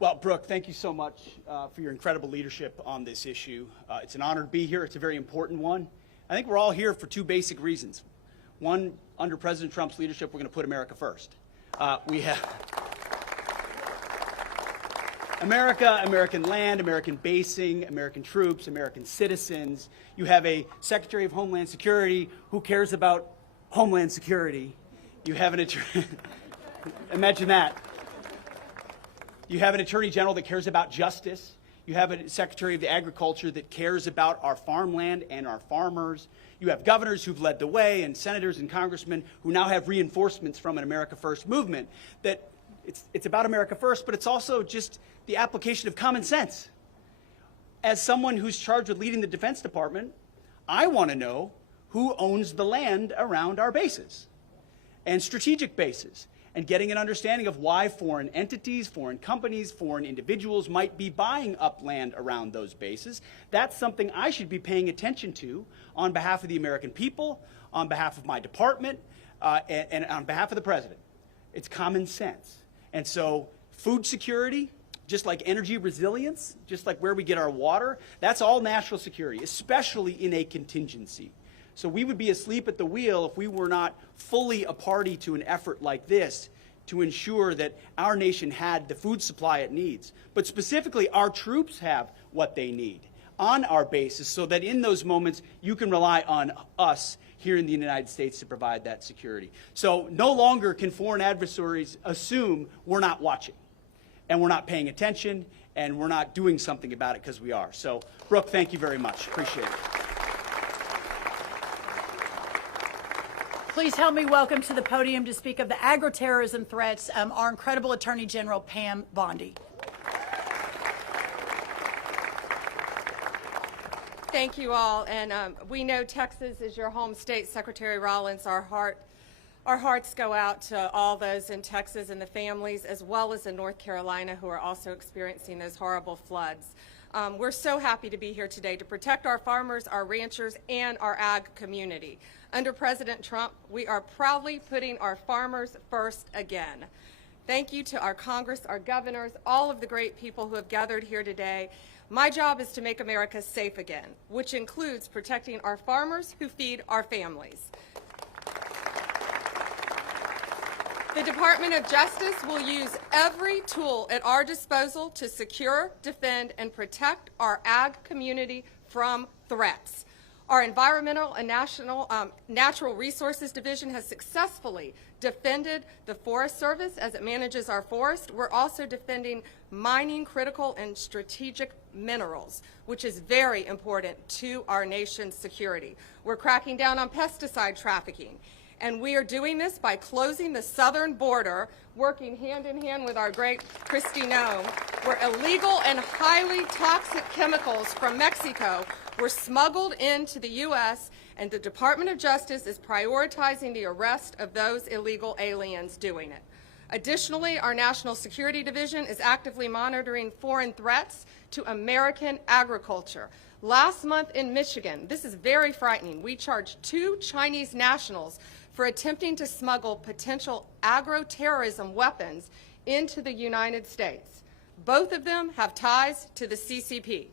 Well, Brooke, thank you so much for your incredible leadership on this issue. It's an honor to be here. It's a very important one. I think we're all here for two basic reasons. One, under President Trump's leadership, we're going to put America first. We have America, American land, American basing, American troops, American citizens. You have a Secretary of Homeland Security who cares about Homeland Security. You have an attorney, imagine that. You have an Attorney General that cares about justice. You have a Secretary of Agriculture that cares about our farmland and our farmers. You have governors who've led the way and senators and congressmen who now have reinforcements from an America First movement that it's about America First, but it's also just the application of common sense. As someone who's charged with leading the Defense Department, I want to know who owns the land around our bases and strategic bases, and getting an understanding of why foreign entities, foreign companies, foreign individuals might be buying up land around those bases. That's something I should be paying attention to on behalf of the American people, on behalf of my department, and on behalf of the President. It's common sense. And so food security, just like energy resilience, just like where we get our water, that's all national security, especially in a contingency. So we would be asleep at the wheel if we were not fully a party to an effort like this to ensure that our nation had the food supply it needs. But specifically, our troops have what they need on our bases so that in those moments you can rely on us here in the United States to provide that security. So no longer can foreign adversaries assume we're not watching and we're not paying attention and we're not doing something about it because we are. So, Brooke, thank you very much. Appreciate it. Please help me welcome to the podium to speak of the agri-terrorism threats our incredible Attorney General Pam Bondi. Thank you all, and we know Texas is your home state, Secretary Rollins. Our hearts go out to all those in Texas and the families, as well as in North Carolina, who are also experiencing those horrible floods. We're so happy to be here today to protect our farmers, our ranchers, and our ag community. Under President Trump, we are proudly putting our farmers first again. Thank you to our Congress, our governors, all of the great people who have gathered here today. My job is to make America safe again, which includes protecting our farmers who feed our families. The Department of Justice will use every tool at our disposal to secure, defend, and protect our ag community from threats. Our Environmental and Natural Resources Division has successfully defended the Forest Service as it manages our forest. We're also defending mining critical and strategic minerals, which is very important to our nation's security. We're cracking down on pesticide trafficking. And we are doing this by closing the southern border, working hand in hand with our great Kristi Noem, where illegal and highly toxic chemicals from Mexico were smuggled into the U.S., and the Department of Justice is prioritizing the arrest of those illegal aliens doing it. Additionally, our National Security Division is actively monitoring foreign threats to American agriculture. Last month in Michigan, this is very frightening, we charged 2 Chinese nationals for attempting to smuggle potential agro-terrorism weapons into the United States. Both of them have ties to the CCP.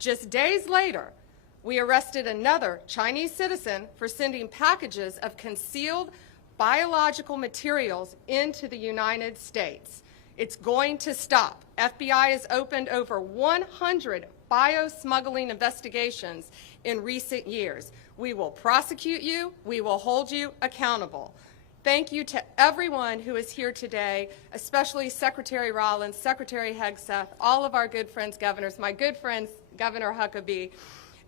Just days later, we arrested another Chinese citizen for sending packages of concealed biological materials into the United States. It's going to stop. FBI has opened over 100 bio-smuggling investigations in recent years. We will prosecute you. We will hold you accountable. Thank you to everyone who is here today, especially Secretary Rollins, Secretary Hegseth, all of our good friends governors, my good friends Governor Huckabee,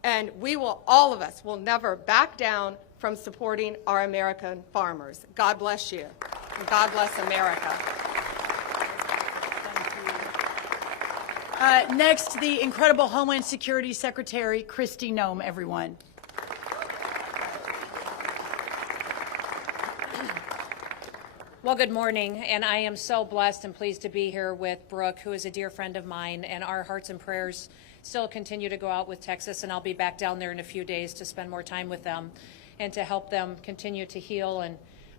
and we will, all of us, will never back down from supporting our American farmers. God bless you. And God bless America. Next, the incredible Homeland Security Secretary Kristi Noem, everyone. Well, good morning, and I am so blessed and pleased to be here with Brooke, who is a dear friend of mine, and our hearts and prayers still continue to go out with Texas, and I'll be back down there in a few days to spend more time with them and to help them continue to heal and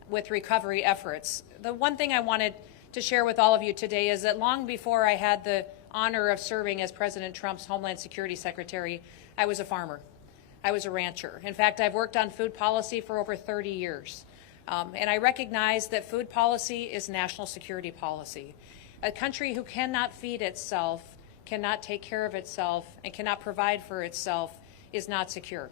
with recovery efforts. The one thing I wanted to share with all of you today is that long before I had the honor of serving as President Trump's Homeland Security Secretary, I was a farmer. I was a rancher. In fact, I've worked on food policy for over 30 years. And I recognize that food policy is national security policy. A country who cannot feed itself, cannot take care of itself, and cannot provide for itself is not secure.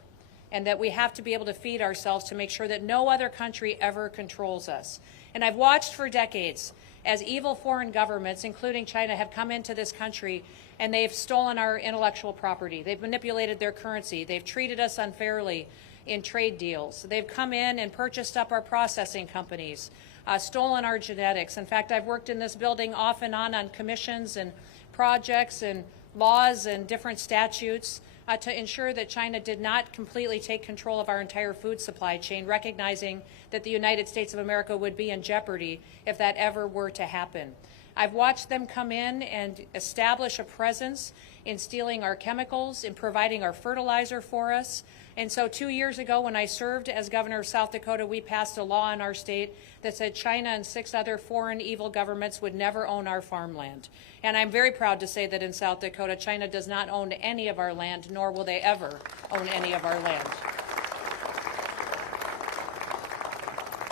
And that we have to be able to feed ourselves to make sure that no other country ever controls us. And I've watched for decades as evil foreign governments, including China, have come into this country and they've stolen our intellectual property. They've manipulated their currency. They've treated us unfairly in trade deals. They've come in and purchased up our processing companies, stolen our genetics. In fact, I've worked in this building off and on commissions and projects and laws and different statutes to ensure that China did not completely take control of our entire food supply chain, recognizing that the United States of America would be in jeopardy if that ever were to happen. I've watched them come in and establish a presence in stealing our chemicals, in providing our fertilizer for us. And so 2 years ago, when I served as governor of South Dakota, we passed a law in our state that said China and 6 other foreign evil governments would never own our farmland. And I'm very proud to say that in South Dakota, China does not own any of our land, nor will they ever own any of our land.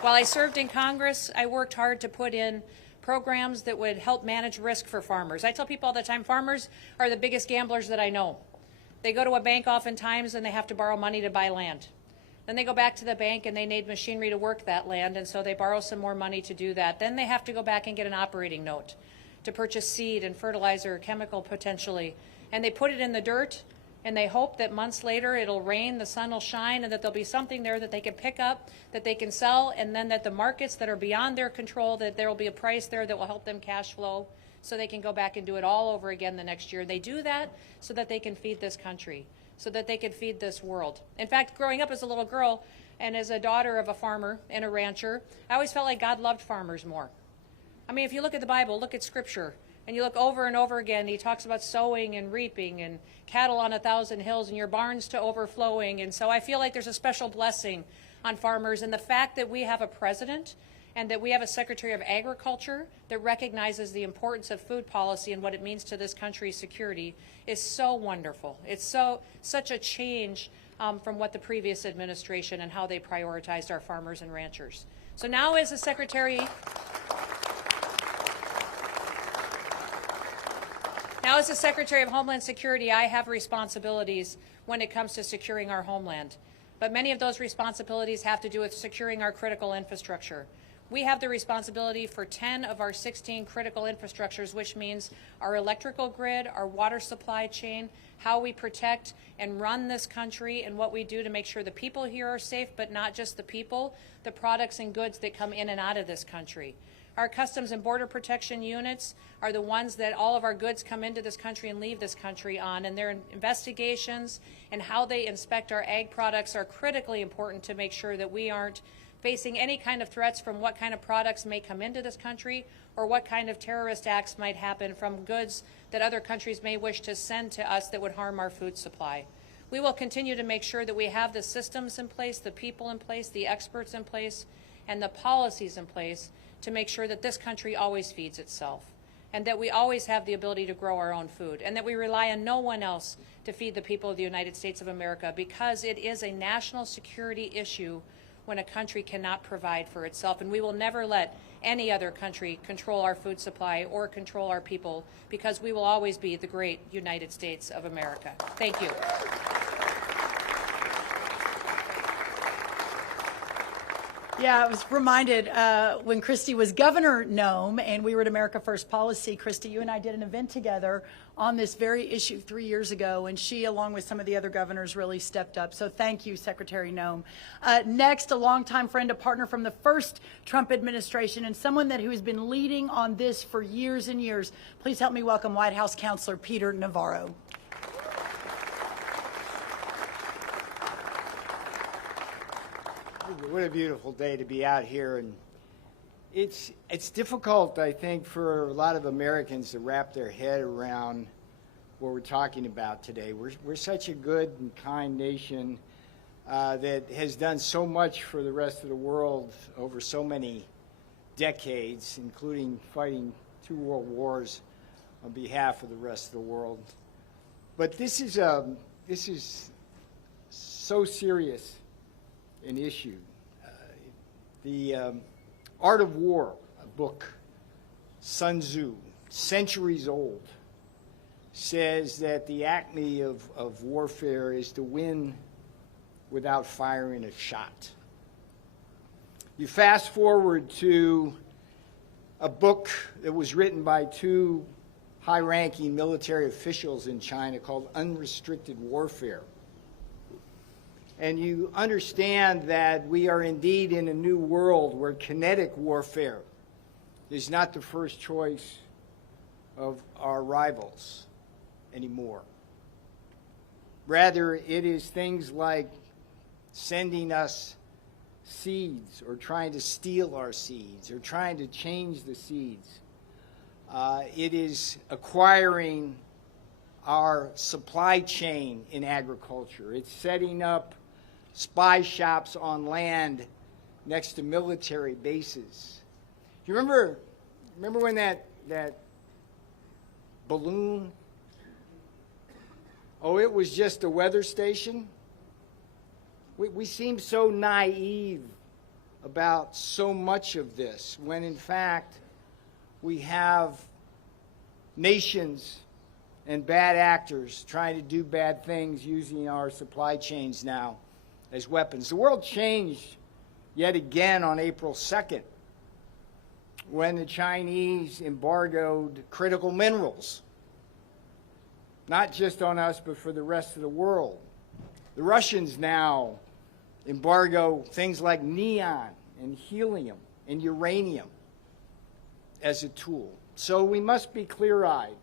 While I served in Congress, I worked hard to put in programs that would help manage risk for farmers. I tell people all the time, farmers are the biggest gamblers that I know. They go to a bank oftentimes and they have to borrow money to buy land. Then they go back to the bank and they need machinery to work that land, and so they borrow some more money to do that. Then they have to go back and get an operating note to purchase seed and fertilizer, chemical potentially. And they put it in the dirt and they hope that months later it'll rain, the sun will shine, and that there'll be something there that they can pick up, that they can sell, and then that the markets that are beyond their control, that there will be a price there that will help them cash flow so they can go back and do it all over again the next year. They do that so that they can feed this country, so that they can feed this world. In fact, growing up as a little girl and as a daughter of a farmer and a rancher, I always felt like God loved farmers more. I mean, if you look at the Bible, look at Scripture, and you look over and over again, he talks about sowing and reaping and cattle on 1,000 hills and your barns to overflowing. And so I feel like there's a special blessing on farmers. And the fact that we have a president and that we have a Secretary of Agriculture that recognizes the importance of food policy and what it means to this country's security is so wonderful. It's such a change from what the previous administration and how they prioritized our farmers and ranchers. So now as the Secretary of Homeland Security, I have responsibilities when it comes to securing our homeland. But many of those responsibilities have to do with securing our critical infrastructure. We have the responsibility for 10 of our 16 critical infrastructures, which means our electrical grid, our water supply chain, how we protect and run this country, and what we do to make sure the people here are safe, but not just the people, the products and goods that come in and out of this country. Our Customs and Border Protection units are the ones that all of our goods come into this country and leave this country on, and their investigations and how they inspect our ag products are critically important to make sure that we aren't facing any kind of threats from what kind of products may come into this country or what kind of terrorist acts might happen from goods that other countries may wish to send to us that would harm our food supply. We will continue to make sure that we have the systems in place, the people in place, the experts in place, and the policies in place to make sure that this country always feeds itself, and that we always have the ability to grow our own food, and that we rely on no one else to feed the people of the United States of America, because it is a national security issue when a country cannot provide for itself. And we will never let any other country control our food supply or control our people, because we will always be the great United States of America. Thank you. Yeah, I was reminded when Kristi was Governor Noem and we were at America First Policy, Kristi, you and I did an event together on this very issue 3 years ago, and she, along with some of the other governors, really stepped up. So thank you, Secretary Noem. Next, a longtime friend, a partner from the first Trump administration, and someone who has been leading on this for years and years. Please help me welcome White House Counselor Peter Navarro. What a beautiful day to be out here, and it's difficult, I think, for a lot of Americans to wrap their head around what we're talking about today. We're such a good and kind nation that has done so much for the rest of the world over so many decades, including fighting 2 world wars on behalf of the rest of the world. But this is so serious an issue. The Art of War, a book, Sun Tzu, centuries old, says that the acme of warfare is to win without firing a shot. You fast forward to a book that was written by 2 high-ranking military officials in China called Unrestricted Warfare. And you understand that we are indeed in a new world where kinetic warfare is not the first choice of our rivals anymore. Rather, it is things like sending us seeds or trying to steal our seeds or trying to change the seeds. It is acquiring our supply chain in agriculture. It's setting up spy shops on land next to military bases. You remember when that balloon, it was just a weather station? We seem so naive about so much of this, when in fact we have nations and bad actors trying to do bad things using our supply chains now as weapons. The world changed yet again on April 2nd when the Chinese embargoed critical minerals, not just on us but for the rest of the world. The Russians now embargo things like neon and helium and uranium as a tool. So we must be clear-eyed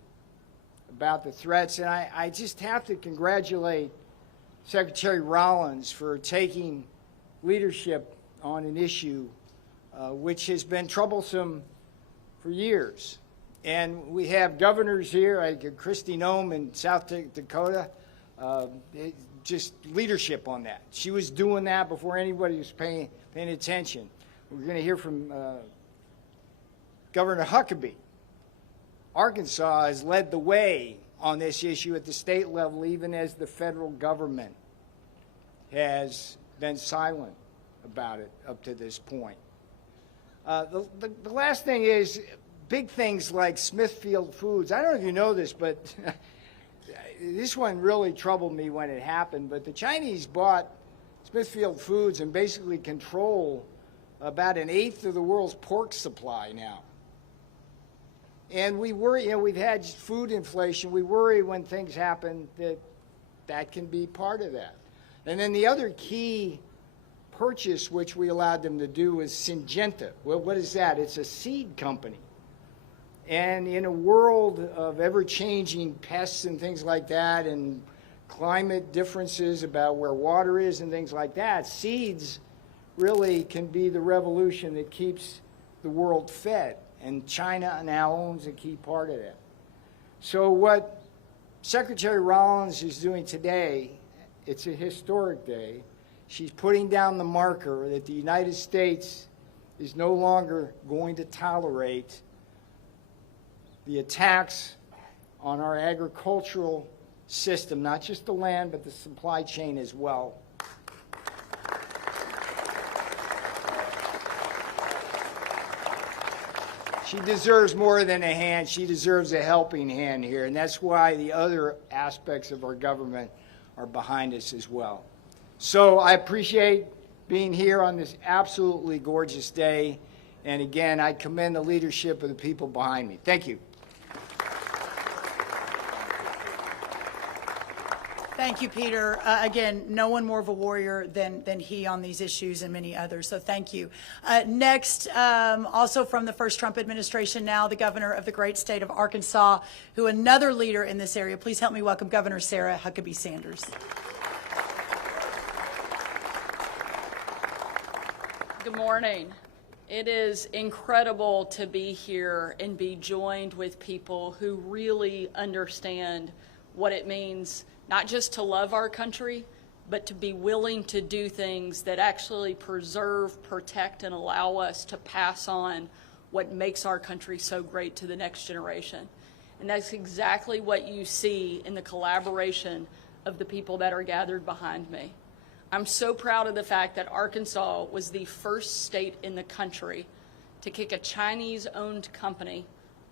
about the threats, and I just have to congratulate Secretary Rollins for taking leadership on an issue which has been troublesome for years. And we have governors here, Kristi Noem in South Dakota, just leadership on that. She was doing that before anybody was paying attention. We're going to hear from Governor Huckabee. Arkansas has led the way on this issue at the state level, even as the federal government has been silent about it up to this point. The last thing is big things like Smithfield Foods. I don't know if you know this, but this one really troubled me when it happened, but the Chinese bought Smithfield Foods and basically control about 1/8 of the world's pork supply now. And we worry, we've had food inflation. We worry when things happen that can be part of that. And then the other key purchase which we allowed them to do was Syngenta. Well, what is that? It's a seed company. And in a world of ever-changing pests and things like that, and climate differences about where water is and things like that, seeds really can be the revolution that keeps the world fed. And China now owns a key part of that. So what Secretary Rollins is doing today, it's a historic day. She's putting down the marker that the United States is no longer going to tolerate the attacks on our agricultural system, not just the land, but the supply chain as well. She deserves more than a hand. She deserves a helping hand here, and that's why the other aspects of our government are behind us as well. So I appreciate being here on this absolutely gorgeous day, and again, I commend the leadership of the people behind me. Thank you. Thank you, Peter. Again, no one more of a warrior than he on these issues and many others, so thank you. Next, also from the first Trump administration now, the governor of the great state of Arkansas, who another leader in this area. Please help me welcome Governor Sarah Huckabee Sanders. Good morning. It is incredible to be here and be joined with people who really understand what it means not just to love our country, but to be willing to do things that actually preserve, protect, and allow us to pass on what makes our country so great to the next generation. And that's exactly what you see in the collaboration of the people that are gathered behind me. I'm so proud of the fact that Arkansas was the first state in the country to kick a Chinese-owned company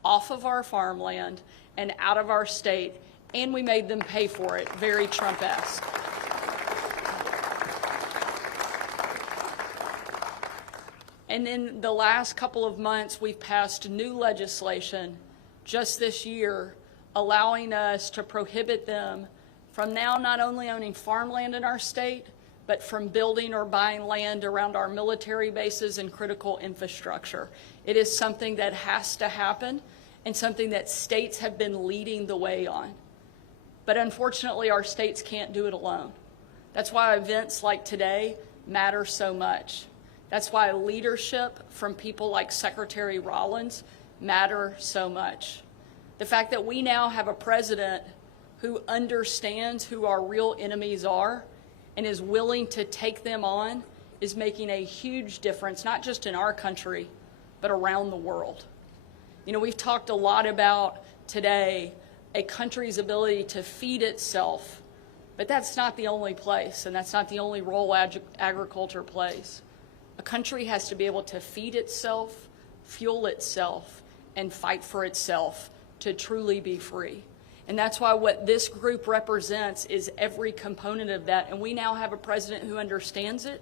off of our farmland and out of our state, and we made them pay for it, very Trump-esque. And in the last couple of months, we've passed new legislation just this year allowing us to prohibit them from now not only owning farmland in our state, but from building or buying land around our military bases and critical infrastructure. It is something that has to happen and something that states have been leading the way on. But unfortunately, our states can't do it alone. That's why events like today matter so much. That's why leadership from people like Secretary Rollins matter so much. The fact that we now have a president who understands who our real enemies are and is willing to take them on is making a huge difference, not just in our country, but around the world. You know, we've talked a lot about today a country's ability to feed itself, but that's not the only place, and that's not the only role agriculture plays. A country has to be able to feed itself, fuel itself, and fight for itself to truly be free. And that's why what this group represents is every component of that. And we now have a president who understands it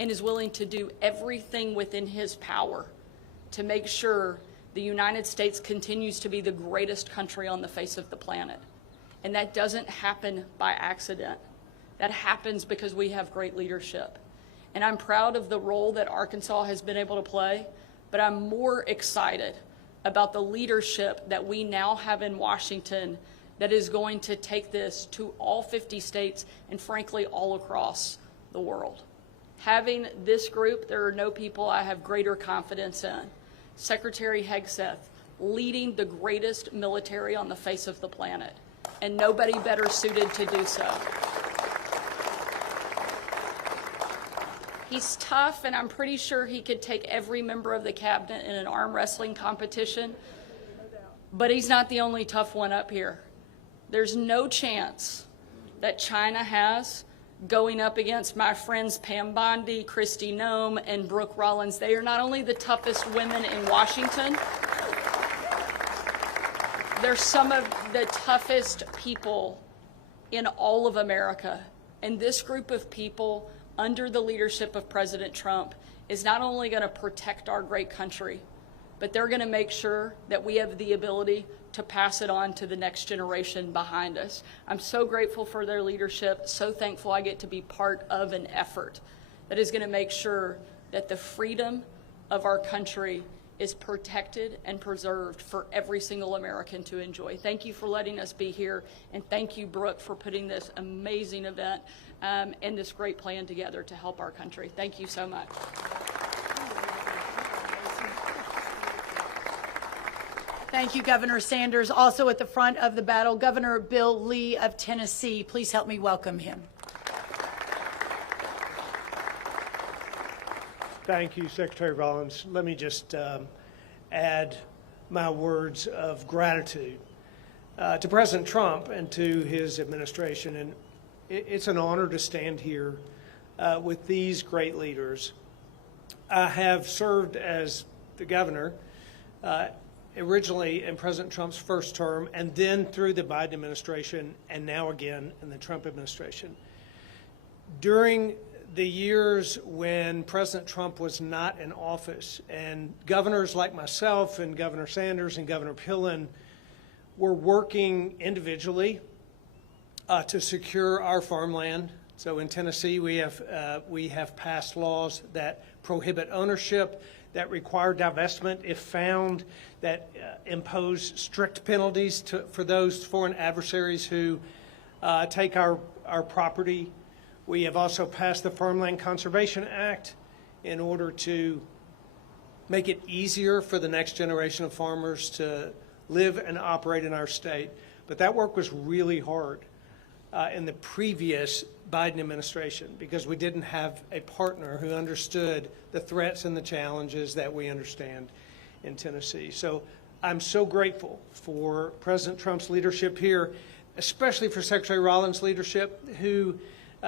and is willing to do everything within his power to make sure the United States continues to be the greatest country on the face of the planet. And that doesn't happen by accident. That happens because we have great leadership. And I'm proud of the role that Arkansas has been able to play, but I'm more excited about the leadership that we now have in Washington that is going to take this to all 50 states and frankly all across the world. Having this group, there are no people I have greater confidence in. Secretary Hegseth leading the greatest military on the face of the planet, and nobody better suited to do so. He's tough, and I'm pretty sure he could take every member of the cabinet in an arm wrestling competition, but he's not the only tough one up here. There's no chance that China has going up against my friends Pam Bondi, Kristi Noem, and Brooke Rollins. They are not only the toughest women in Washington, they're some of the toughest people in all of America. And this group of people, under the leadership of President Trump, is not only going to protect our great country, but they're going to make sure that we have the ability to pass it on to the next generation behind us. I'm so grateful for their leadership, so thankful I get to be part of an effort that is going to make sure that the freedom of our country is protected and preserved for every single American to enjoy. Thank you for letting us be here, and thank you, Brooke, for putting this amazing event and this great plan together to help our country. Thank you so much. Thank you, Governor Sanders. Also at the front of the battle, Governor Bill Lee of Tennessee. Please help me welcome him. Thank you, Secretary Rollins. Let me just add my words of gratitude to President Trump and to his administration. And it's an honor to stand here with these great leaders. I have served as the governor originally in President Trump's first term, and then through the Biden administration, and now again in the Trump administration. During the years when President Trump was not in office, and governors like myself and Governor Sanders and Governor Pillen were working individually to secure our farmland. So in Tennessee, we have passed laws that prohibit ownership, that require divestment if found, that impose strict penalties for those foreign adversaries who take our property. We have also passed the Farmland Conservation Act in order to make it easier for the next generation of farmers to live and operate in our state. But that work was really hard in the previous Biden administration because we didn't have a partner who understood the threats and the challenges that we understand. in Tennessee. So I'm so grateful for President Trump's leadership here, especially for Secretary Rollins' leadership, who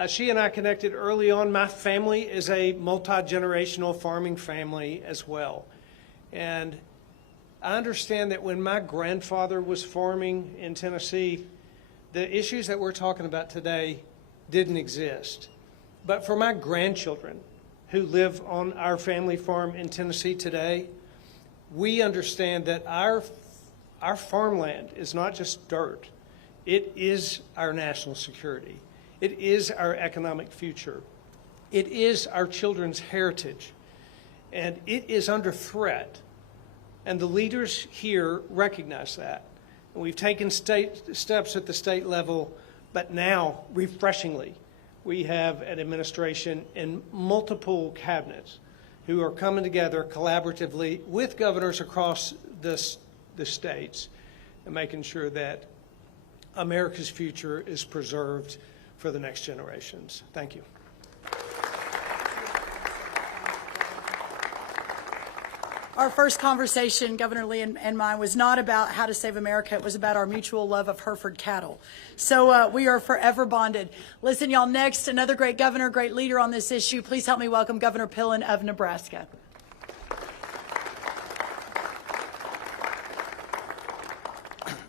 she and I connected early on. My family is a multi-generational farming family as well. And I understand that when my grandfather was farming in Tennessee, the issues that we're talking about today didn't exist. But for my grandchildren who live on our family farm in Tennessee today, we understand that our farmland is not just dirt. It is our national security. It is our economic future. It is our children's heritage. And it is under threat. And the leaders here recognize that. And we've taken steps at the state level, but now, refreshingly, we have an administration and multiple cabinets who are coming together collaboratively with governors across the states and making sure that America's future is preserved for the next generations. Thank you. Our first conversation, Governor Lee and mine, was not about how to save America. It was about our mutual love of Hereford cattle. So we are forever bonded. Listen, y'all, next, another great governor, great leader on this issue. Please help me welcome Governor Pillen of Nebraska.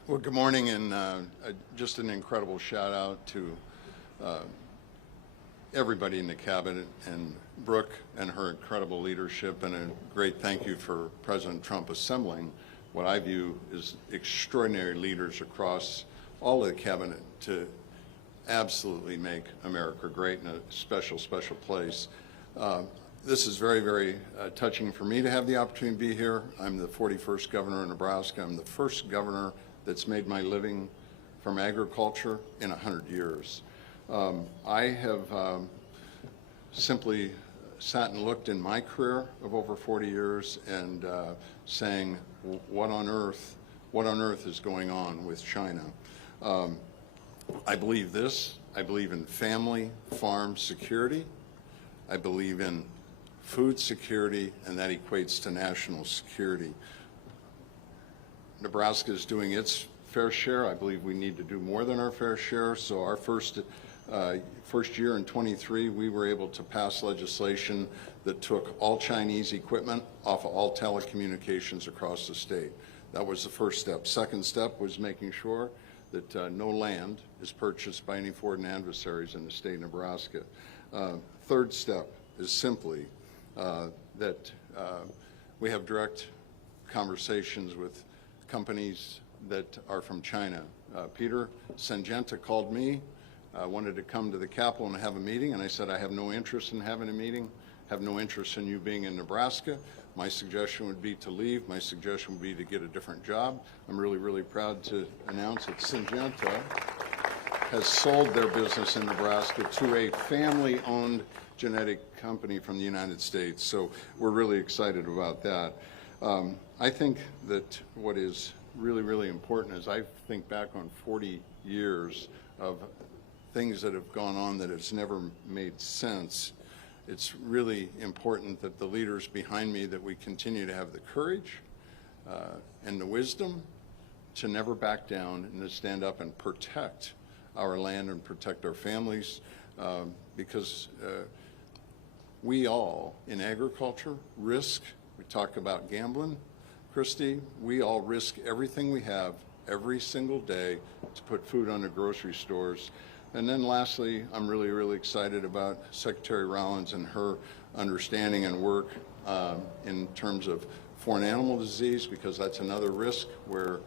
Well, good morning, and just an incredible shout out to everybody in the cabinet and Brooke and her incredible leadership, and a great thank you for President Trump assembling what I view as extraordinary leaders across all of the cabinet to absolutely make America great in a special, special place. This is very, very touching for me to have the opportunity to be here. I'm the 41st governor of Nebraska. I'm the first governor that's made my living from agriculture in 100 years. I have simply sat and looked in my career of over 40 years and saying, what on earth is going on with China? I believe this. I believe in family farm security. I believe in food security, and that equates to national security. Nebraska is doing its fair share. I believe we need to do more than our fair share. So our first year in 23, we were able to pass legislation that took all Chinese equipment off of all telecommunications across the state. That was the first step. Second step was making sure that no land is purchased by any foreign adversaries in the state of Nebraska. Third step is simply that we have direct conversations with companies that are from China. Peter Syngenta called me, wanted to come to the Capitol and have a meeting, and I said, I have no interest in having a meeting, have no interest in you being in Nebraska. My suggestion would be to leave. My suggestion would be to get a different job. I'm really, really proud to announce that Syngenta has sold their business in Nebraska to a family-owned genetic company from the United States. So we're really excited about that. I think that what is really, really important is I think back on 40 years of things that have gone on that has never made sense. It's really important that the leaders behind me, that we continue to have the courage and the wisdom to never back down and to stand up and protect our land and protect our families, because we all in agriculture risk. We talk about gambling, Kristi, we all risk everything we have every single day to put food on the grocery stores. And then lastly, I'm really, really excited about Secretary Rollins and her understanding and work in terms of foreign animal disease, because that's another risk where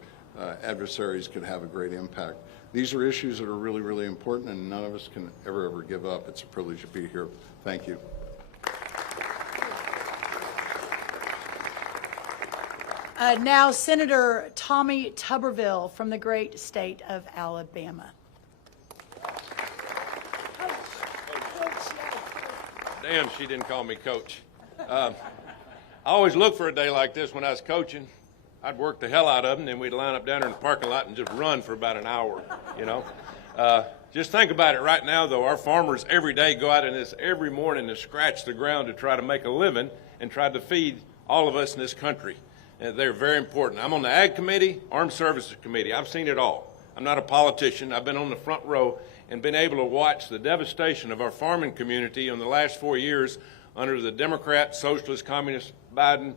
adversaries could have a great impact. These are issues that are really, really important, and none of us can ever give up. It's a privilege to be here. Thank you. Now, Senator Tommy Tuberville from the great state of Alabama. Damn, she didn't call me coach. I always look for a day like this when I was coaching. I'd work the hell out of them, then we'd line up down there in the parking lot and just run for about an hour, you know. Just think about it right now, though. Our farmers every day go out in this every morning to scratch the ground to try to make a living and try to feed all of us in this country. and they're very important. I'm on the Ag Committee, Armed Services Committee. I've seen it all. I'm not a politician. I've been on the front row and been able to watch the devastation of our farming community in the last 4 years under the Democrat, Socialist, Communist Biden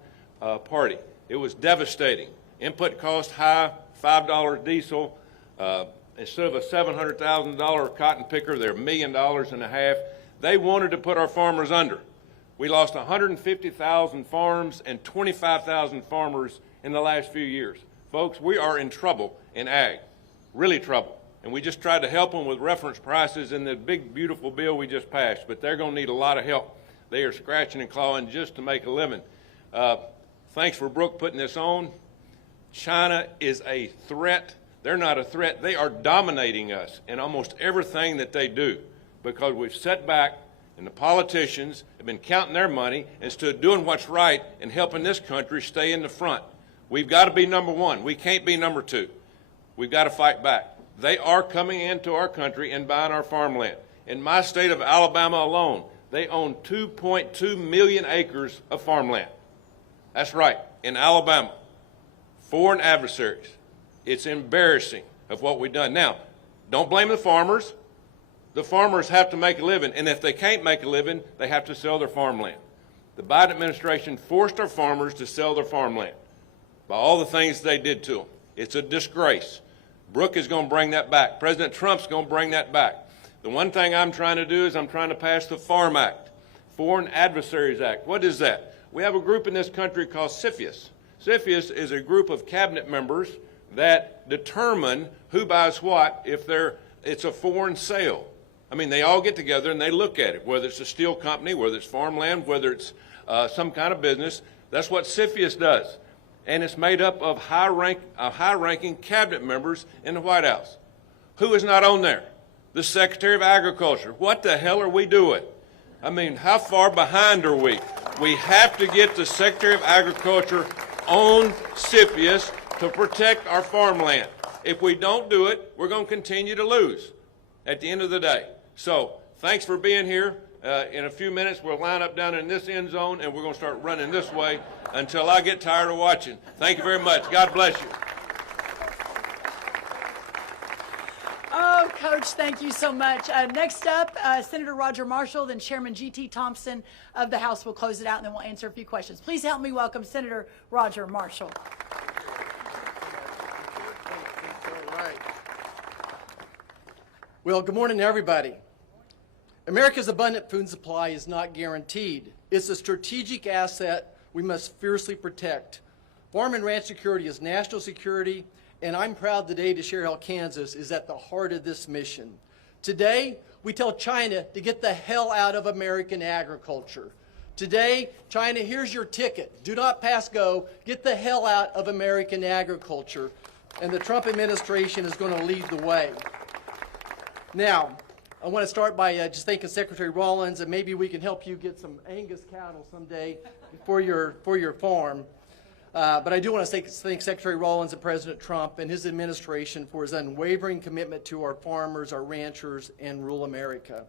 party. It was devastating. Input cost high, $5 diesel. Instead of a $700,000 cotton picker, they're $1.5 million. They wanted to put our farmers under. We lost 150,000 farms and 25,000 farmers in the last few years. Folks, we are in trouble in ag, really trouble. And we just tried to help them with reference prices in the big, beautiful bill we just passed, but they're going to need a lot of help. They are scratching and clawing just to make a living. Thanks for Brooke putting this on. China is a threat. They're not a threat. They are dominating us in almost everything that they do because we've set back and the politicians have been counting their money instead of doing what's right and helping this country stay in the front. We've got to be number one. We can't be number two. We've got to fight back. They are coming into our country and buying our farmland. In my state of Alabama alone, they own 2.2 million acres of farmland. That's right, in Alabama. Foreign adversaries. It's embarrassing of what we've done. Now, don't blame the farmers. The farmers have to make a living, and if they can't make a living, they have to sell their farmland. The Biden administration forced our farmers to sell their farmland by all the things they did to them. It's a disgrace. Brooke is going to bring that back. President Trump's going to bring that back. The one thing I'm trying to do is I'm trying to pass the Farm Act, Foreign Adversaries Act. What is that? We have a group in this country called CFIUS. CFIUS is a group of cabinet members that determine who buys what if it's a foreign sale. I mean, they all get together and they look at it, whether it's a steel company, whether it's farmland, whether it's some kind of business. That's what CFIUS does. And it's made up of high-ranking cabinet members in the White House. Who is not on there? The Secretary of Agriculture. What the hell are we doing? I mean, how far behind are we? We have to get the Secretary of Agriculture on CFIUS to protect our farmland. If we don't do it, we're going to continue to lose at the end of the day. So thanks for being here. In a few minutes, we'll line up down in this end zone, and we're going to start running this way until I get tired of watching. Thank you very much. God bless you. Oh, Coach, thank you so much. Next up, Senator Roger Marshall, then Chairman G.T. Thompson of the House will close it out, and then we'll answer a few questions. Please help me welcome Senator Roger Marshall. All right. Well, good morning, everybody. America's abundant food supply is not guaranteed. It's a strategic asset we must fiercely protect. Farm and ranch security is national security, and I'm proud today to share how Kansas is at the heart of this mission. Today, we tell China to get the hell out of American agriculture. Today, China, here's your ticket. Do not pass go. Get the hell out of American agriculture. And the Trump administration is going to lead the way. Now, I want to start by just thanking Secretary Rollins, and maybe we can help you get some Angus cattle someday for your farm. But I do want to thank Secretary Rollins and President Trump and his administration for his unwavering commitment to our farmers, our ranchers, and rural America.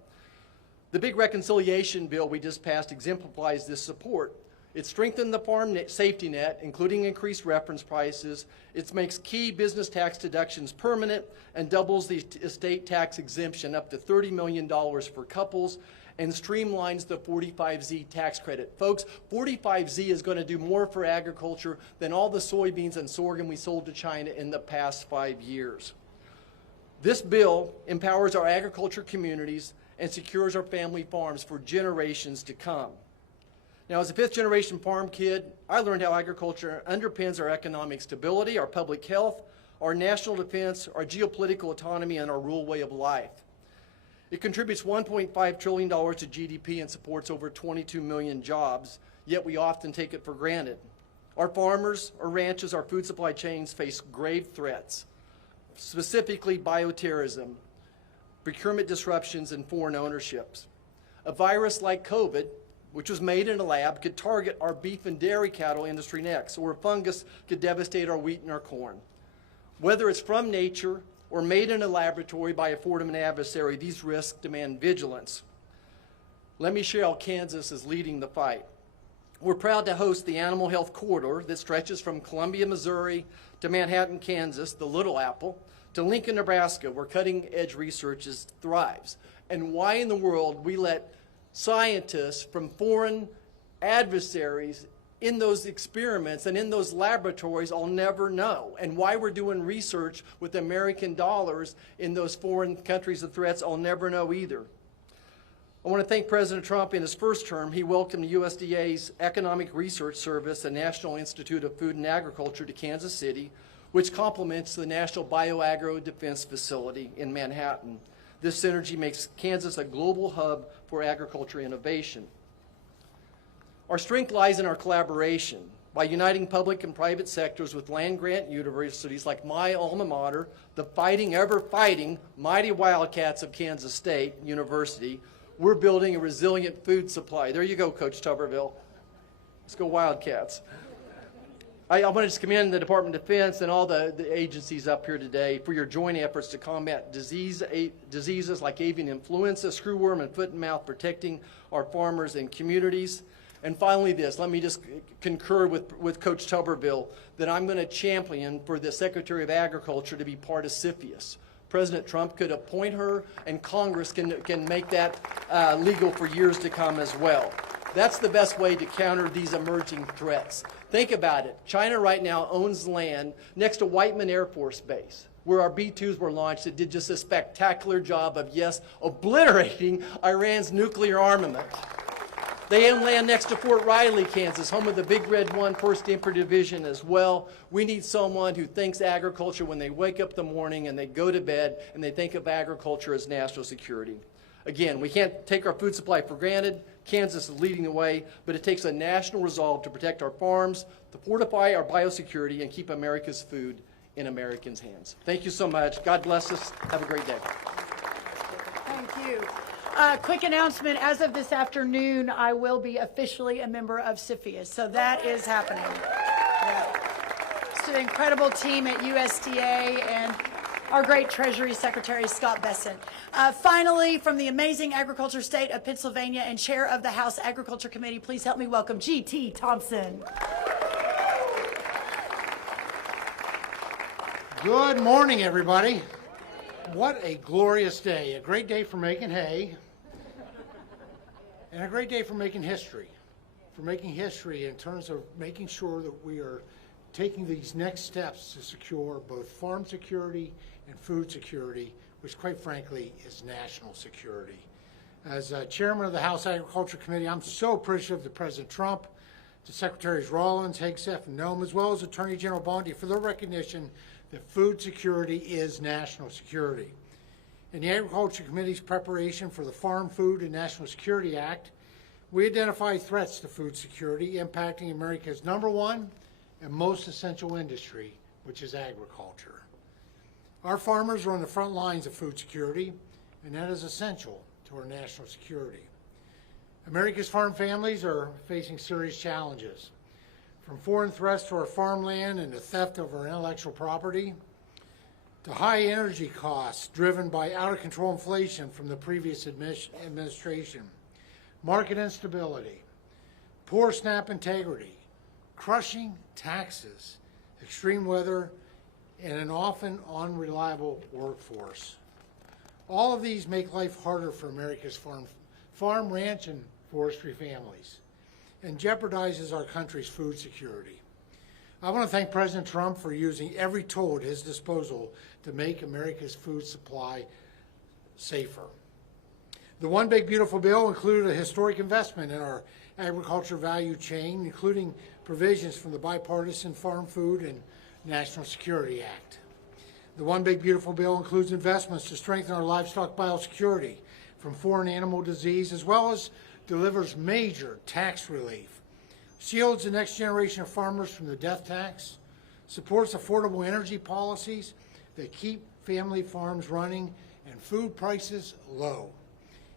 The big reconciliation bill we just passed exemplifies this support. It strengthened the farm safety net, including increased reference prices. It makes key business tax deductions permanent and doubles the estate tax exemption up to $30 million for couples and streamlines the 45Z tax credit. Folks, 45Z is going to do more for agriculture than all the soybeans and sorghum we sold to China in the past 5 years. This bill empowers our agriculture communities and secures our family farms for generations to come. Now, as a fifth-generation farm kid, I learned how agriculture underpins our economic stability, our public health, our national defense, our geopolitical autonomy, and our rural way of life. It contributes $1.5 trillion to GDP and supports over 22 million jobs, yet we often take it for granted. Our farmers, our ranches, our food supply chains face grave threats, specifically bioterrorism, procurement disruptions, and foreign ownerships. A virus like COVID, which was made in a lab, could target our beef and dairy cattle industry next, or a fungus could devastate our wheat and our corn. Whether it's from nature or made in a laboratory by a foreign adversary, these risks demand vigilance. Let me share how Kansas is leading the fight. We're proud to host the Animal Health Corridor that stretches from Columbia, Missouri to Manhattan, Kansas, the Little Apple, to Lincoln, Nebraska, where cutting-edge research thrives. And why in the world we let scientists from foreign adversaries in those experiments and in those laboratories, I'll never know. And why we're doing research with American dollars in those foreign countries of threats, I'll never know either. I want to thank President Trump. In his first term, he welcomed USDA's Economic Research Service, the National Institute of Food and Agriculture, to Kansas City, which complements the National Bioagro Defense Facility in Manhattan. This synergy makes Kansas a global hub for agriculture innovation. Our strength lies in our collaboration. By uniting public and private sectors with land-grant universities like my alma mater, the fighting, ever-fighting, mighty Wildcats of Kansas State University, we're building a resilient food supply. There you go, Coach Tuberville. Let's go Wildcats. I want to just commend the Department of Defense and all the agencies up here today for your joint efforts to combat diseases like avian influenza, screwworm, and foot and mouth, protecting our farmers and communities. And finally this, let me just concur with Coach Tuberville that I'm going to champion for the Secretary of Agriculture to be part of CFIUS. President Trump could appoint her, and Congress can make that legal for years to come as well. That's the best way to counter these emerging threats. Think about it. China right now owns land next to Whiteman Air Force Base, where our B-2s were launched that did just a spectacular job of, yes, obliterating Iran's nuclear armament. They own land next to Fort Riley, Kansas, home of the Big Red 1 1st Infantry Division as well. We need someone who thinks agriculture when they wake up in the morning and they go to bed and they think of agriculture as national security. Again, we can't take our food supply for granted. Kansas is leading the way, but it takes a national resolve to protect our farms, to fortify our biosecurity, and keep America's food in Americans' hands. Thank you so much. God bless us. Have a great day. Thank you. Quick announcement, as of this afternoon, I will be officially a member of CFIUS, so that is happening. It's an incredible team at USDA and our great Treasury Secretary, Scott Bessent. Finally, from the amazing agriculture state of Pennsylvania and chair of the House Agriculture Committee, please help me welcome G.T. Thompson. Good morning, everybody. What a glorious day. A great day for making hay. And a great day for making history. For making history in terms of making sure that we are taking these next steps to secure both farm security and food security, which quite frankly is national security. As chairman of the House Agriculture Committee, I'm so appreciative to President Trump, to Secretaries Rollins, Hegseth, and Noem, as well as Attorney General Bondi for their recognition that food security is national security. In the Agriculture Committee's preparation for the Farm Food and National Security Act, we identified threats to food security impacting America's #1 and most essential industry, which is agriculture. Our farmers are on the front lines of food security, and that is essential to our national security. America's farm families are facing serious challenges, from foreign threats to our farmland and the theft of our intellectual property, to high energy costs driven by out-of-control inflation from the previous administration, market instability, poor SNAP integrity, crushing taxes, extreme weather, and an often unreliable workforce. All of these make life harder for America's farm, ranch, and forestry families, and jeopardizes our country's food security. I want to thank President Trump for using every tool at his disposal to make America's food supply safer. The One Big Beautiful Bill included a historic investment in our agriculture value chain, including provisions from the Bipartisan Farm Food and National Security Act. The One Big Beautiful Bill includes investments to strengthen our livestock biosecurity from foreign animal disease, as well as delivers major tax relief, shields the next generation of farmers from the death tax, supports affordable energy policies that keep family farms running and food prices low.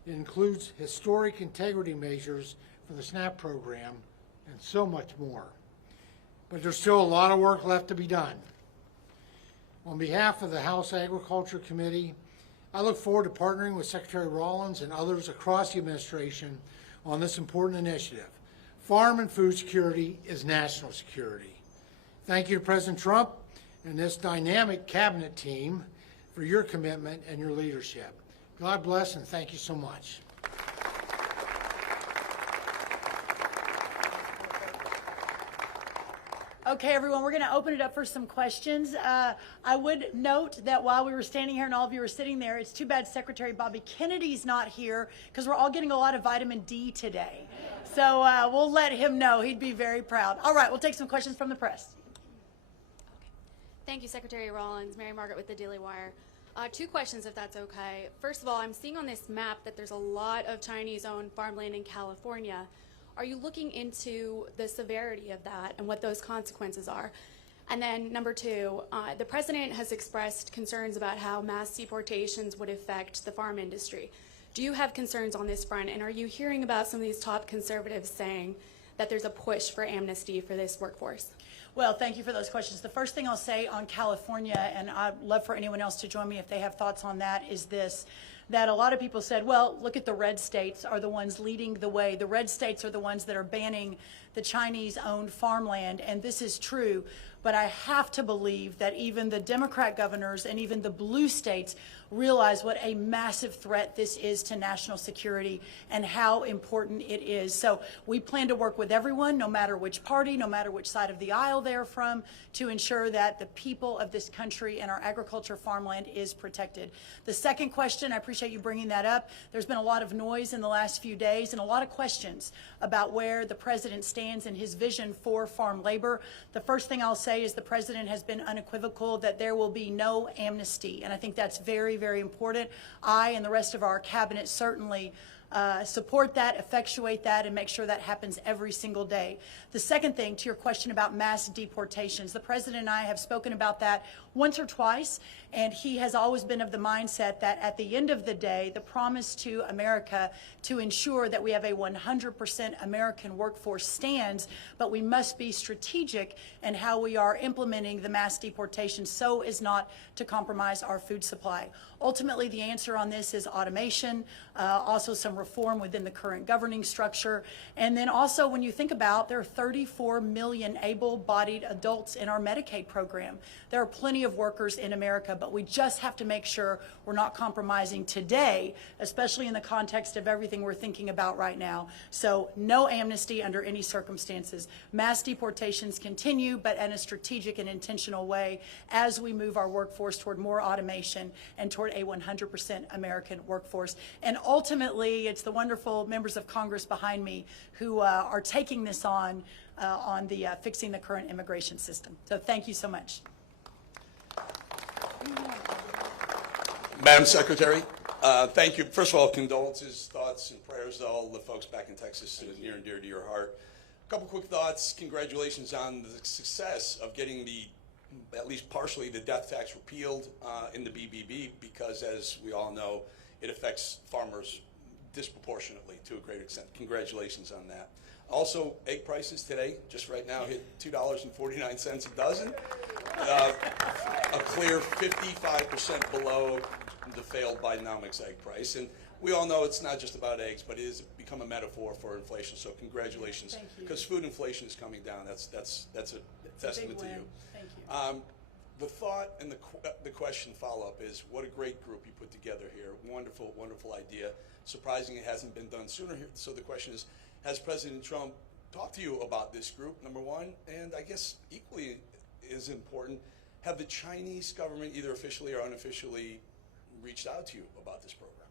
It includes historic integrity measures for the SNAP program and so much more. But there's still a lot of work left to be done. On behalf of the House Agriculture Committee, I look forward to partnering with Secretary Rollins and others across the administration on this important initiative. farm and food security is national security. Thank you to President Trump and this dynamic cabinet team for your commitment and your leadership. God bless and thank you so much. Okay, everyone, we're going to open it up for some questions. I would note that while we were standing here and all of you were sitting there, it's too bad Secretary Bobby Kennedy's not here because we're all getting a lot of vitamin D today. So we'll let him know. He'd be very proud. All right, we'll take some questions from the press. Thank you, Secretary Rollins. Mary Margaret with the Daily Wire. 2 questions, if that's okay. First of all, I'm seeing on this map that there's a lot of Chinese-owned farmland in California. Are you looking into the severity of that and what those consequences are? And then number 2, the president has expressed concerns about how mass deportations would affect the farm industry. Do you have concerns on this front? And are you hearing about some of these top conservatives saying that there's a push for amnesty for this workforce? Well, thank you for those questions. The first thing I'll say on California, and I'd love for anyone else to join me if they have thoughts on that, is this, that a lot of people said, well, look at the red states are the ones leading the way. The red states are the ones that are banning the Chinese-owned farmland, and this is true. But I have to believe that even the Democrat governors and even the blue states realize what a massive threat this is to national security and how important it is. So we plan to work with everyone, no matter which party, no matter which side of the aisle they're from, to ensure that the people of this country and our agriculture farmland is protected. The second question, I appreciate you bringing that up. There's been a lot of noise in the last few days and a lot of questions about where the president stands in his vision for farm labor. The first thing I'll say is the president has been unequivocal that there will be no amnesty, and I think that's very, very important. I and the rest of our cabinet certainly support that, effectuate that, and make sure that happens every single day. The second thing, to your question about mass deportations, the president and I have spoken about that once or twice, and he has always been of the mindset that at the end of the day, the promise to America to ensure that we have a 100% American workforce stands, but we must be strategic in how we are implementing the mass deportation so as not to compromise our food supply. Ultimately, the answer on this is automation, also some reform within the current governing structure, and then also when you think about there are 34 million able-bodied adults in our Medicaid program. There are plenty of workers in America, but we just have to make sure we're not compromising today, especially in the context of everything we're thinking about right now. So no amnesty under any circumstances. Mass deportations continue, but in a strategic and intentional way as we move our workforce toward more automation and toward a 100% American workforce. And ultimately, it's the wonderful members of Congress behind me who are taking this on the fixing the current immigration system. So thank you so much. Madam Secretary, thank you. First of all, condolences, thoughts, and prayers to all the folks back in Texas, near and dear to your heart. A couple quick thoughts. Congratulations on the success of getting at least partially, the death tax repealed in the BBB, because, as we all know, it affects farmers disproportionately to a great extent. Congratulations on that. Also, egg prices today, just right now, hit $2.49 a dozen. A clear 55% below the failed Bidenomics egg price. And we all know it's not just about eggs, but it has become a metaphor for inflation. So congratulations, because food inflation is coming down. That's a testament to you. Thank you. The thought and the question follow-up is, what a great group you put together here. Wonderful, wonderful idea. Surprising it hasn't been done sooner here. So the question is, has President Trump talked to you about this group, number one? And I guess equally as important, have the Chinese government, either officially or unofficially, reached out to you about this program?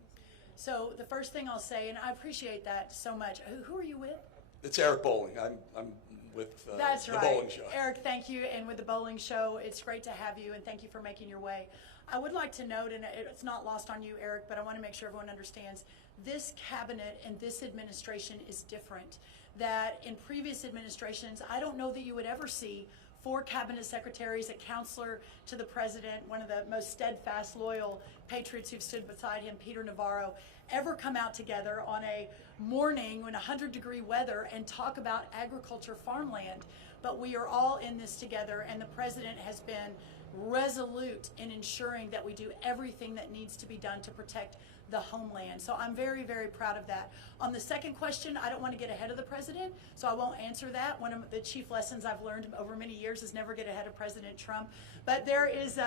So the first thing I'll say, and I appreciate that so much. Who are you with? It's Eric Bowling. I'm with That's the right. Bowling Show. Eric, thank you. And with the Bowling Show, it's great to have you, and thank you for making your way. I would like to note, and it's not lost on you, Eric, but I want to make sure everyone understands, this cabinet and this administration is different. That in previous administrations, I don't know that you would ever see 4 cabinet secretaries, a counselor to the president, one of the most steadfast, loyal patriots who've stood beside him, Peter Navarro, ever come out together on a morning in 100-degree weather and talk about agriculture farmland. But we are all in this together, and the president has been resolute in ensuring that we do everything that needs to be done to protect the homeland. So I'm very, very proud of that. On the second question, I don't want to get ahead of the president, so I won't answer that. One of the chief lessons I've learned over many years is never get ahead of President Trump. But there is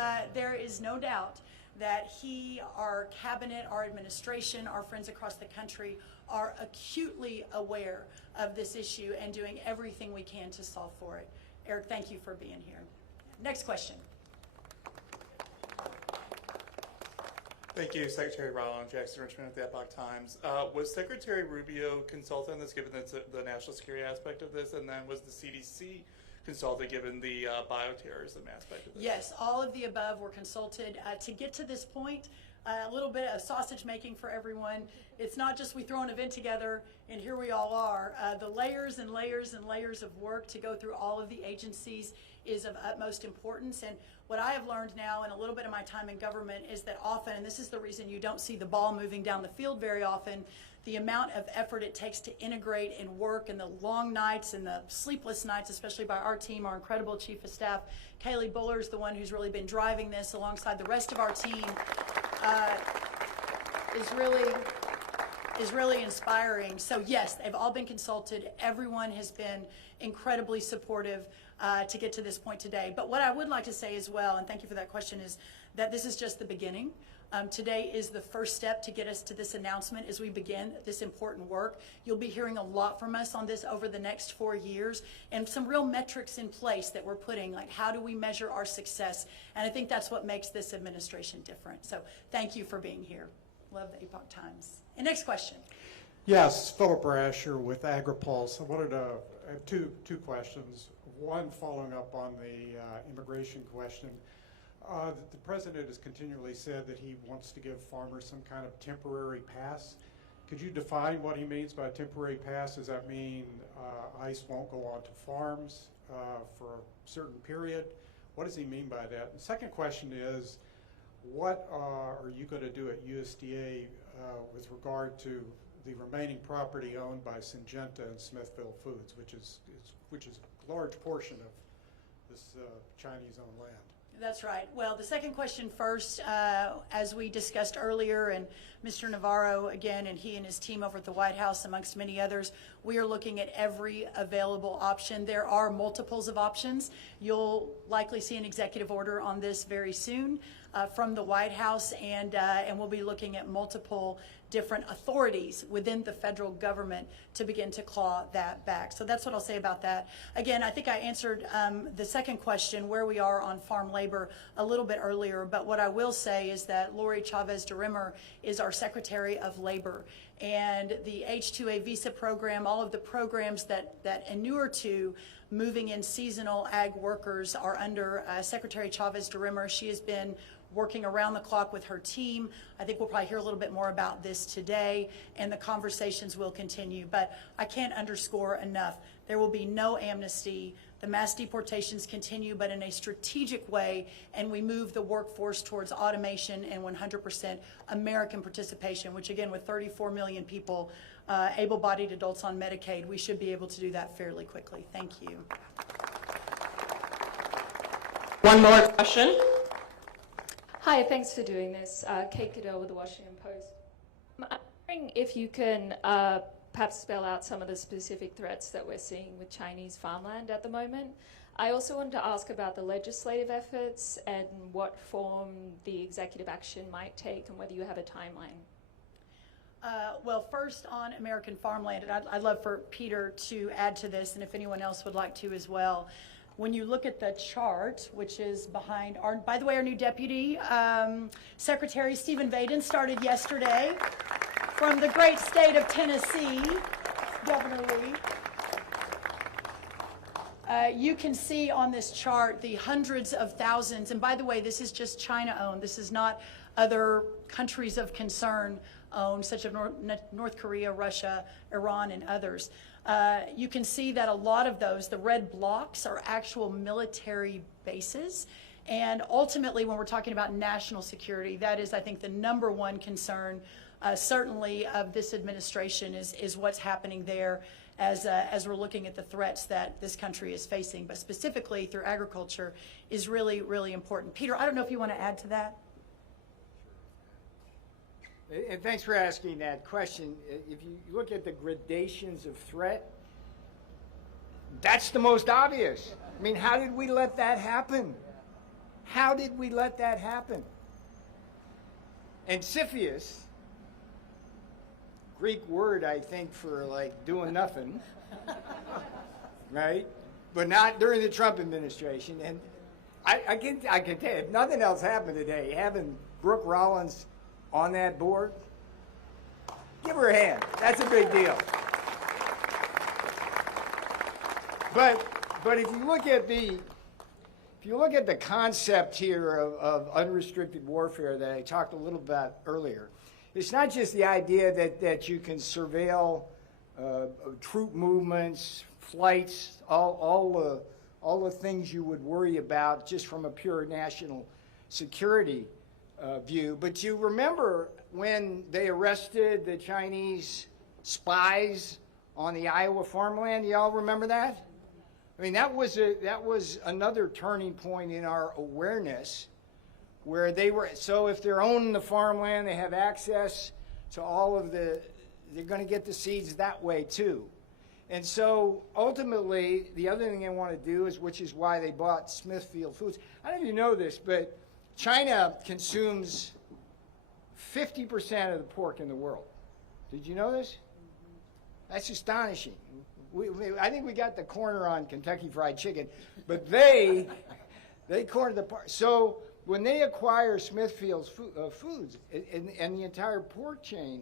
no doubt that he, our cabinet, our administration, our friends across the country are acutely aware of this issue and doing everything we can to solve for it. Eric, thank you for being here. Next question. Thank you, Secretary Rollins, Jackson Richmond at the Epoch Times. Was Secretary Rubio consulted on this, given the national security aspect of this, and then was the CDC consulted, given the bioterrorism aspect of this? Yes, all of the above were consulted. To get to this point, a little bit of sausage making for everyone. It's not just we throw an event together and here we all are. The layers and layers and layers of work to go through all of the agencies is of utmost importance. And what I have learned now in a little bit of my time in government is that often, and this is the reason you don't see the ball moving down the field very often, the amount of effort it takes to integrate and work, and the long nights and the sleepless nights, especially by our team, our incredible Chief of Staff, Kaylee Buller, is the one who's really been driving this alongside the rest of our team, is really inspiring. So yes, they've all been consulted. Everyone has been incredibly supportive to get to this point today. But what I would like to say as well, and thank you for that question, is that this is just the beginning. Today is the first step to get us to this announcement as we begin this important work. You'll be hearing a lot from us on this over the next 4 years, and some real metrics in place that we're putting, like how do we measure our success? And I think that's what makes this administration different. So thank you for being here. Love the Epoch Times. And next question. Yes, Philip Rasher with AgriPulse. I wanted to have two questions. One, following up on the immigration question. The president has continually said that he wants to give farmers some kind of temporary pass. Could you define what he means by a temporary pass? Does that mean ICE won't go onto farms for a certain period? What does he mean by that? The second question is, what are you going to do at USDA with regard to the remaining property owned by Syngenta and Smithfield Foods, which is a large portion of this Chinese-owned land? That's right. Well, the second question first, as we discussed earlier, and Mr. Navarro again, and he and his team over at the White House, amongst many others, we are looking at every available option. There are multiples of options. You'll likely see an executive order on this very soon from the White House, and we'll be looking at multiple different authorities within the federal government to begin to claw that back. So that's what I'll say about that. Again, I think I answered the second question, where we are on farm labor, a little bit earlier, but what I will say is that Lori Chavez DeRimmer is our Secretary of Labor, and the H-2A visa program, all of the programs that inure to moving in seasonal ag workers are under Secretary Chavez DeRimmer. She has been working around the clock with her team. I think we'll probably hear a little bit more about this today, and the conversations will continue. But I can't underscore enough, there will be no amnesty. The mass deportations continue, but in a strategic way, and we move the workforce towards automation and 100% American participation, which again, with 34 million people, able-bodied adults on Medicaid, we should be able to do that fairly quickly. Thank you. One more question. Hi, thanks for doing this. Kate Goodell with the Washington Post. I'm wondering if you can perhaps spell out some of the specific threats that we're seeing with Chinese farmland at the moment. I also wanted to ask about the legislative efforts and what form the executive action might take, and whether you have a timeline. Well, first on American farmland, and I'd love for Peter to add to this, and if anyone else would like to as well. When you look at the chart, which is behind our, by the way, our new Deputy Secretary Stephen Vaden started yesterday from the great state of Tennessee, Governor Lee. You can see on this chart the hundreds of thousands, and by the way, this is just China-owned. This is not other countries of concern owned, such as North Korea, Russia, Iran, and others. You can see that a lot of those, the red blocks, are actual military bases. And ultimately, when we're talking about national security, that is, I think, the #1 concern, certainly of this administration, is what's happening there. as we're looking at the threats that this country is facing, but specifically through agriculture is really, really important. Peter, I don't know if you want to add to that. And thanks for asking that question. If you look at the gradations of threat, that's the most obvious. I mean, how did we let that happen? How did we let that happen? And Siphius, Greek word, I think, for like doing nothing, right? But not during the Trump administration. And I can tell you, if nothing else happened today, having Brooke Rollins on that board, give her a hand. That's a big deal. But if you look at the concept here of unrestricted warfare that I talked a little about earlier, it's not just the idea that you can surveil troop movements, flights, all the things you would worry about just from a pure national security view. But you remember when they arrested the Chinese spies on the Iowa farmland? You all remember that? I mean, that was another turning point in our awareness, where they were, so if they're owning the farmland, they have access to all of they're going to get the seeds that way too. And so ultimately, the other thing they want to do is, which is why they bought Smithfield Foods. I don't know if you know this, but China consumes 50% of the pork in the world. Did you know this? That's astonishing. I think we got the corner on Kentucky Fried Chicken, but they cornered the part. So when they acquire Smithfield's Foods and the entire pork chain,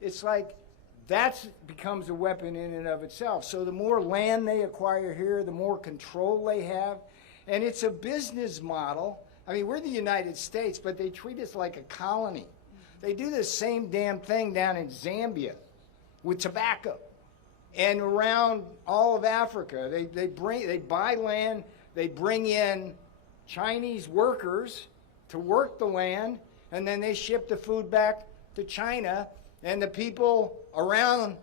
it's like that becomes a weapon in and of itself. So the more land they acquire here, the more control they have. And it's a business model. I mean, we're the United States, but they treat us like a colony. They do the same damn thing down in Zambia with tobacco. And around all of Africa, they buy land, they bring in Chinese workers to work the land, and then they ship the food back to China, and the people around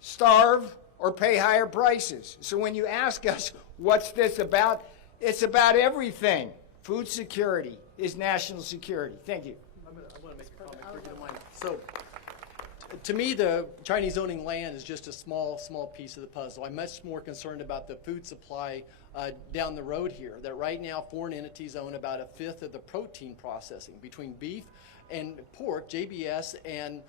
starve or pay higher prices. So when you ask us, what's this about? It's about everything. Food security is national security. Thank you. I want to make a comment before you don't mind. So, to me, the Chinese owning land is just a small piece of the puzzle. I'm much more concerned about the food supply down the road here, that right now foreign entities own about a fifth of the protein processing. Between beef and pork, JBS and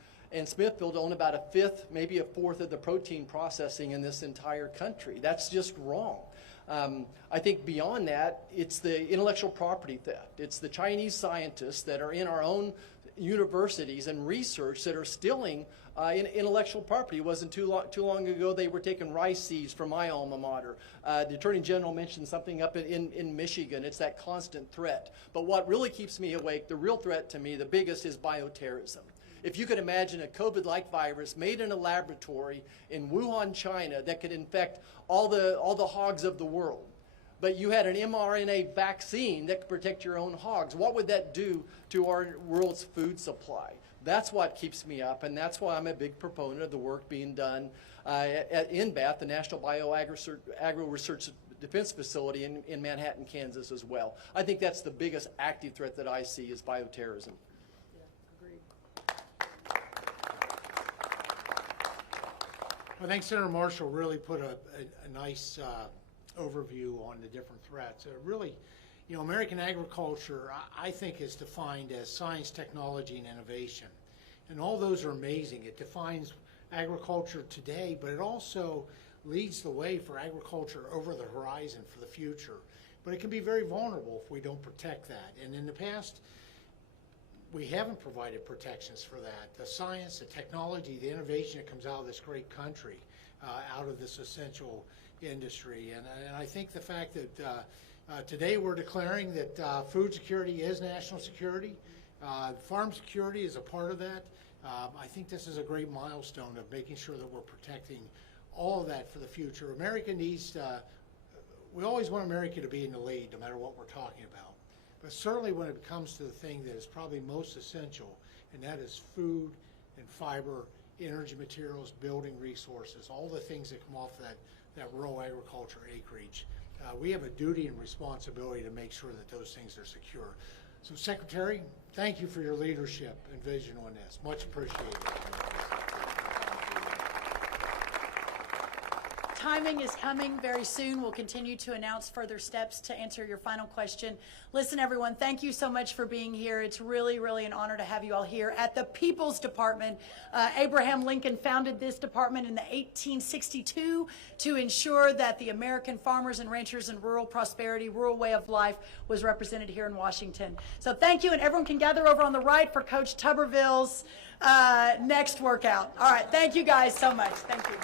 Smithfield own about a fifth, maybe a fourth of the protein processing in this entire country. That's just wrong. I think beyond that, it's the intellectual property theft. It's the Chinese scientists that are in our own universities and research that are stealing intellectual property. It wasn't too long ago they were taking rice seeds from my alma mater. The Attorney General mentioned something up in Michigan. It's that constant threat. But what really keeps me awake, the real threat to me, the biggest, is bioterrorism. If you could imagine a COVID-like virus made in a laboratory in Wuhan, China, that could infect all the hogs of the world, but you had an mRNA vaccine that could protect your own hogs, what would that do to our world's food supply? That's what keeps me up, and that's why I'm a big proponent of the work being done at NBAT, the National Agro Research Defense Facility in Manhattan, Kansas as well. I think that's the biggest active threat that I see is bioterrorism. I think Senator Marshall really put a nice overview on the different threats. Really, you know, American agriculture, I think, is defined as science, technology, and innovation. And all those are amazing. It defines agriculture today, but it also leads the way for agriculture over the horizon for the future. But it can be very vulnerable if we don't protect that. And in the past, we haven't provided protections for that. The science, the technology, the innovation that comes out of this great country, out of this essential industry. And I think the fact that today we're declaring that food security is national security, farm security is a part of that. I think this is a great milestone of making sure that we're protecting all of that for the future. America needs, we always want America to be in the lead no matter what we're talking about. But certainly when it comes to the thing that is probably most essential, and that is food and fiber energy materials, building resources, all the things that come off that rural agriculture acreage. We have a duty and responsibility to make sure that those things are secure. So, Secretary, thank you for your leadership and vision on this. Much appreciated. Timing is coming very soon. We'll continue to announce further steps to answer your final question. Listen, everyone, thank you so much for being here. It's really, really an honor to have you all here at the People's Department. Abraham Lincoln founded this department in 1862 to ensure that the American farmers and ranchers and rural prosperity, rural way of life was represented here in Washington. So thank you, and everyone can gather over on the right for Coach Tuberville's next workout. All right, thank you guys so much. Thank you.